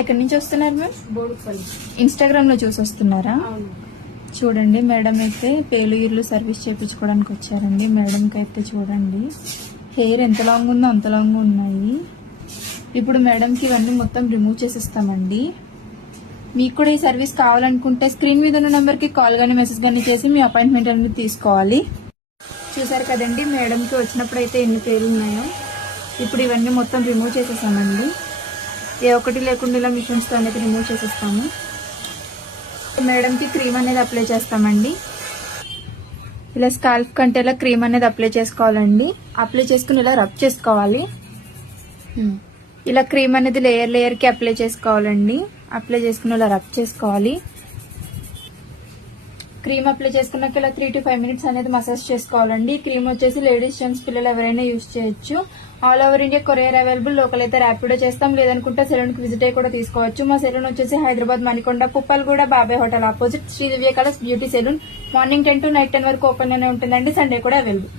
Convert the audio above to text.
ఎక్కడి నుంచి వస్తున్నారు మ్యామ్? బోడుపల్లి. ఇన్స్టాగ్రామ్ లో చూసి వస్తున్నారా? అవును. చూడండి మేడం అయితే పేలుగిర్లు సర్వీస్ చేయించుకోవడానికి వచ్చారండి. మేడంకి అయితే చూడండి హెయిర్ ఎంత లాంగ్ ఉందో అంత లాంగ్ ఉన్నాయి. ఇప్పుడు మేడంకి ఇవన్నీ మొత్తం రిమూవ్ చేసిస్తామండి. మీకు కూడా ఈ సర్వీస్ కావాలనుకుంటే స్క్రీన్ మీద ఉన్న నెంబర్ కి కాల్ గానీ మెసేజ్ గానీ చేసి మీ అపాయింట్మెంట్ అనేది తీసుకోవాలి. చూసారు కదండి మేడంకి వచ్చినప్పుడు అయితే ఎన్ని పేర్లు ఉన్నాయో. ఇప్పుడు ఇవన్నీ మొత్తం రిమూవ్ చేసేసామండి. ఏ ఒక్కటి లేకుండా ఇలా మిషన్స్ తో అనేది రిమూవ్ చేసేస్తాము. మేడంకి క్రీమ్ అనేది అప్లై చేస్తామండి. ఇలా స్కాల్ప్ కంటే ఇలా క్రీమ్ అనేది అప్లై చేసుకోవాలండి. అప్లై చేసుకుని ఇలా రబ్ చేసుకోవాలి. ఇలా క్రీమ్ అనేది లేయర్ లేయర్ కి అప్లై చేసుకోవాలండి. అప్లై చేసుకుని ఇలా రబ్ చేసుకోవాలి. క్రీమ్ అప్లై చేసుకున్నాక ఇలా 3 to 5 minutes అనేది మసాజ్ చేసుకోవాలండి. క్రీమ్ వచ్చేసి లేడీస్, జెంట్స్, పిల్లలు ఎవరైనా యూజ్ చేయొచ్చు. All over India courier available. Local అయితే ర్యాపిడో చేస్తాం, లేదనుకుంటే సెలూన్ కి విజిట్ అయ్యి కూడా తీసుకోవచ్చు. మా సెలూన్ వచ్చేసి Hyderabad Manikonda Puppalguda Babai hotel opposite Sri Divya colours beauty salon. Morning 10 to night 10 వరకు ఓపెన్ గానే ఉంటుందండి. సండే కూడా అవైలబుల్.